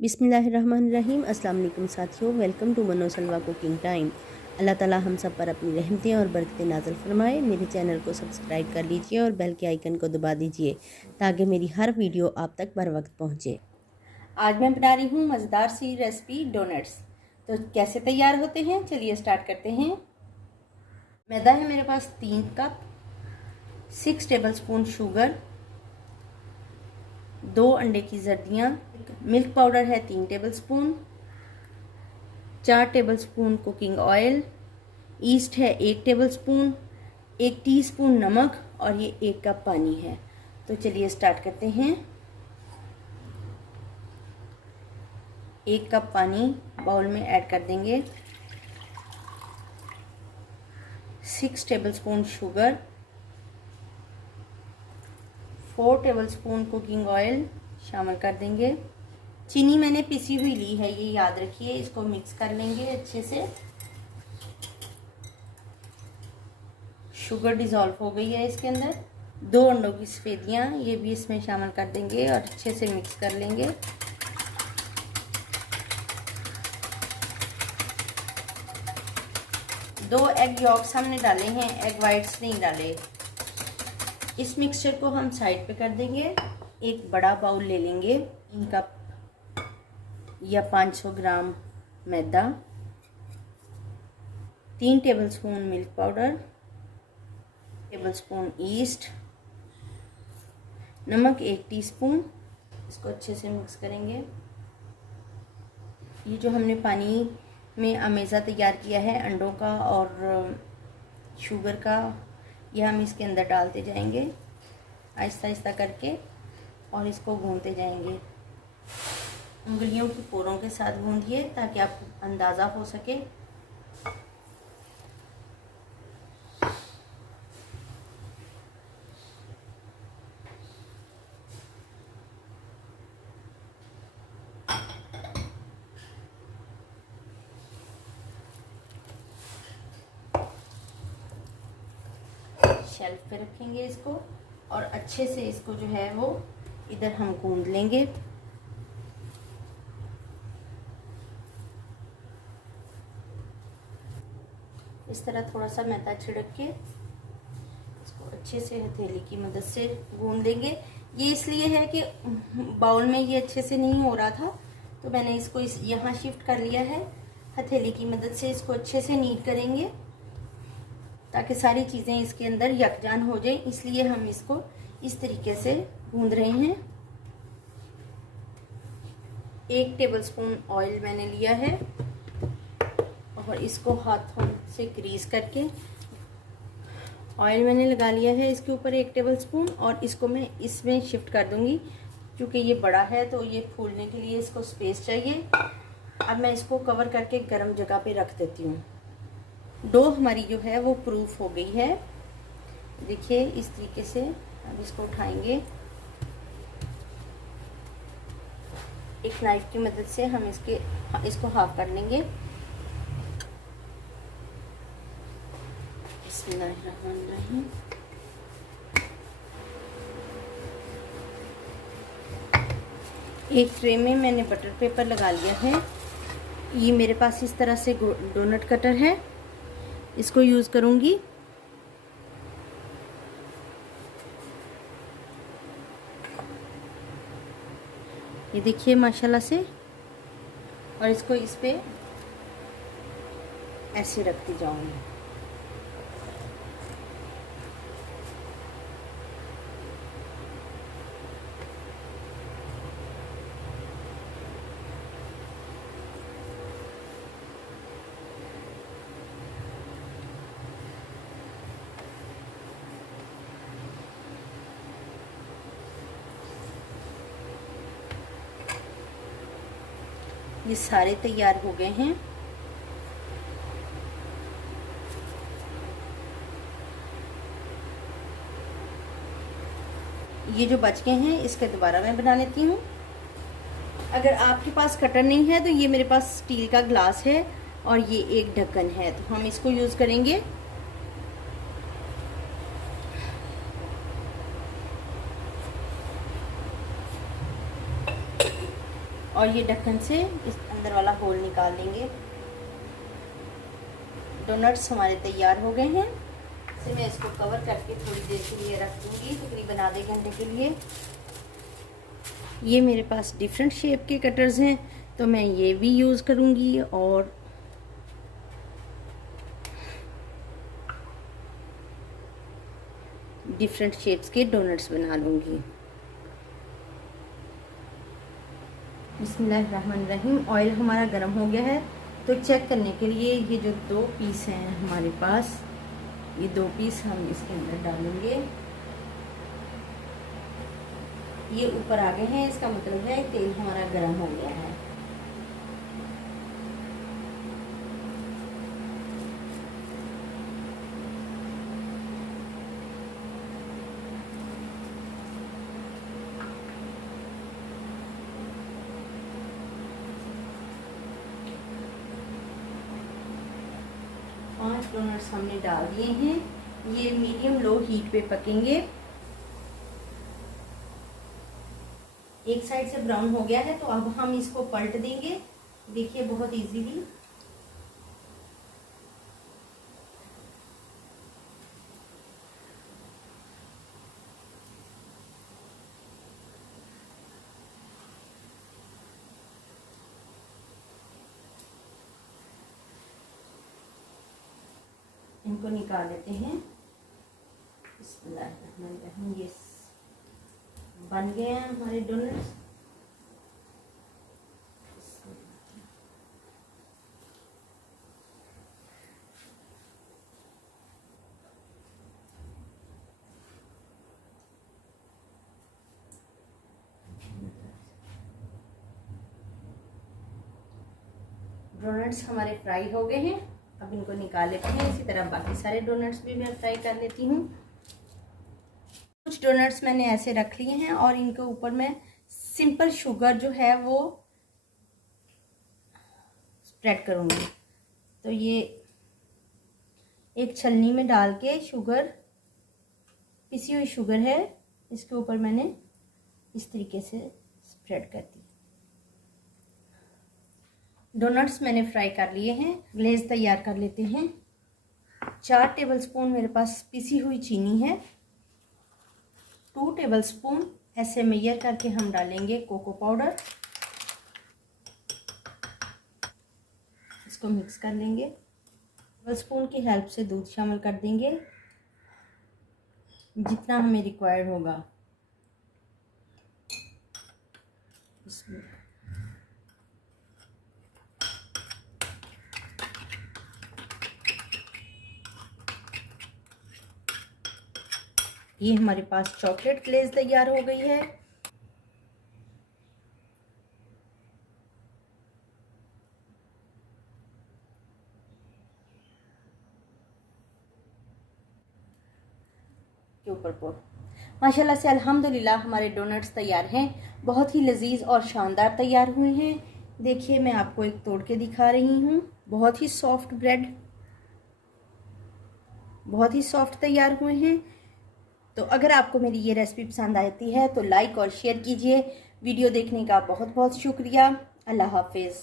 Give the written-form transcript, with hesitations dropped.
बिस्मिल्लाहिर्रहमानिर्रहीम। अस्सलाम वालेकुम साथियों, वेलकम टू मनो सलवा कुकिंग टाइम। अल्लाह ताला हम सब पर अपनी रहमतें और बरकतें नाज़िल फरमाए। मेरे चैनल को सब्सक्राइब कर लीजिए और बेल के आइकन को दबा दीजिए ताकि मेरी हर वीडियो आप तक बर वक्त पहुँचे। आज मैं बना रही हूँ मज़ेदार सी रेसिपी डोनट्स। तो कैसे तैयार होते हैं, चलिए स्टार्ट करते हैं। मैदा है मेरे पास 3 कप, 6 टेबलस्पून शुगर, 2 अंडे की जर्दियाँ, मिल्क पाउडर है 3 tablespoon, 4 tablespoon cooking oil, east है 1 टेबलस्पून, 1 टीस्पून नमक और ये 1 कप पानी है। तो चलिए स्टार्ट करते हैं। 1 कप पानी बाउल में ऐड कर देंगे, 6 tablespoon sugar, 4 tablespoon cooking oil शामिल कर देंगे। चीनी मैंने पिसी हुई ली है, ये याद रखिए। इसको मिक्स कर लेंगे अच्छे से। शुगर डिज़ोल्व हो गई है इसके अंदर। 2 अंडों की सफेदियाँ ये भी इसमें शामिल कर देंगे और अच्छे से मिक्स कर लेंगे। दो एग यॉक्स हमने डाले हैं, एग वाइट्स नहीं डाले। इस मिक्सचर को हम साइड पे कर देंगे। एक बड़ा बाउल ले लेंगे, 3 कप या 500 ग्राम मैदा, 3 tablespoon milk powder, tablespoon east, नमक 1 टीस्पून। इसको अच्छे से मिक्स करेंगे। ये जो हमने पानी में अमेज़ा तैयार किया है अंडों का और शुगर का, ये हम इसके अंदर डालते जाएंगे आहिस्ता आहिस्ता करके और इसको गूंदते जाएंगे। उंगलियों की पोरों के साथ गूंदिए ताकि आपको अंदाज़ा हो सके। शेल्फ पे रखेंगे इसको और अच्छे से इसको जो है वो इधर हम गूंद लेंगे। इस तरह थोड़ा सा मैदा छिड़क के इसको अच्छे से हथेली की मदद से गूंद लेंगे। ये इसलिए है कि बाउल में ये अच्छे से नहीं हो रहा था तो मैंने इसको यहाँ शिफ्ट कर लिया है। हथेली की मदद से इसको अच्छे से नीट करेंगे ताकि सारी चीज़ें इसके अंदर यकजान हो जाए, इसलिए हम इसको इस तरीके से गूंद रहे हैं। 1 टेबलस्पून ऑयल मैंने लिया है और इसको हाथों से ग्रीस करके ऑयल मैंने लगा लिया है इसके ऊपर 1 टेबलस्पून और इसको मैं इसमें शिफ्ट कर दूंगी। क्योंकि ये बड़ा है तो ये फूलने के लिए इसको स्पेस चाहिए। अब मैं इसको कवर करके गर्म जगह पे रख देती हूँ। डो हमारी जो है वो प्रूफ हो गई है, देखिए इस तरीके से। अब इसको उठाएंगे, एक नाइफ की मदद से हम इसको हाफ कर लेंगे। बिस्मिल्लाहिर्रहमानिर्रहीम। एक ट्रे में मैंने बटर पेपर लगा लिया है। ये मेरे पास इस तरह से डोनट कटर है, इसको यूज़ करूँगी। ये देखिए माशाल्लाह से, और इसको इस पे ऐसे रखती जाऊँगी। ये सारे तैयार हो गए हैं। ये जो बच गए हैं इसके दोबारा मैं बना लेती हूँ। अगर आपके पास कटर नहीं है तो ये मेरे पास स्टील का ग्लास है और ये एक ढक्कन है, तो हम इसको यूज़ करेंगे। और ये ढक्कन से इस अंदर वाला होल निकाल देंगे। डोनट्स हमारे तैयार हो गए हैं। इसे मैं इसको कवर करके थोड़ी देर के लिए रख दूँगी, तकरीबन आधे घंटे के लिए। ये मेरे पास डिफरेंट शेप के कटर्स हैं, तो मैं ये भी यूज़ करूँगी और डिफरेंट शेप्स के डोनट्स बना लूँगी। बिस्मिल्लाहिर्रहमानिर्रहीम। ऑयल हमारा गर्म हो गया है, तो चेक करने के लिए ये जो 2 पीस हैं हमारे पास, ये 2 पीस हम इसके अंदर डालेंगे। ये ऊपर आ गए हैं, इसका मतलब है तेल हमारा गर्म हो गया है। पांच डोनट्स हमने डाल दिए हैं। ये मीडियम लो हीट पे पकेंगे। एक साइड से ब्राउन हो गया है, तो अब हम इसको पलट देंगे। देखिए बहुत इजीली। इनको निकाल लेते हैं। बिस्मिल्लाहिर्रहमानिर्रहीम। ये बन गए हैं हमारे डोनट्स। डोनट्स हमारे फ्राई हो गए हैं, अब इनको निकाल लेते हैं। इसी तरह बाकी सारे डोनट्स भी मैं फ्राई कर लेती हूँ। कुछ डोनट्स मैंने ऐसे रख लिए हैं और इनके ऊपर मैं सिंपल शुगर जो है वो स्प्रेड करूँगी। तो ये एक छलनी में डाल के शुगर, पिसी हुई शुगर है, इसके ऊपर मैंने इस तरीके से स्प्रेड कर दी। डोनट्स मैंने फ्राई कर लिए हैं। ग्लेज तैयार कर लेते हैं। 4 टेबलस्पून मेरे पास पिसी हुई चीनी है। 2 टेबलस्पून ऐसे मेजर करके हम डालेंगे कोको पाउडर। इसको मिक्स कर लेंगे। टेबलस्पून की हेल्प से दूध शामिल कर देंगे, जितना हमें रिक्वायर्ड होगा। ये हमारे पास चॉकलेट ग्लेज तैयार हो गई है। के ऊपर पोर माशाल्लाह से अल्हम्दुलिल्लाह हमारे डोनट्स तैयार हैं। बहुत ही लजीज और शानदार तैयार हुए हैं। देखिए मैं आपको एक तोड़ के दिखा रही हूँ। बहुत ही सॉफ्ट ब्रेड, बहुत ही सॉफ्ट तैयार हुए हैं। तो अगर आपको मेरी ये रेसिपी पसंद आती है तो लाइक और शेयर कीजिए। वीडियो देखने का बहुत बहुत शुक्रिया। अल्लाह हाफिज़।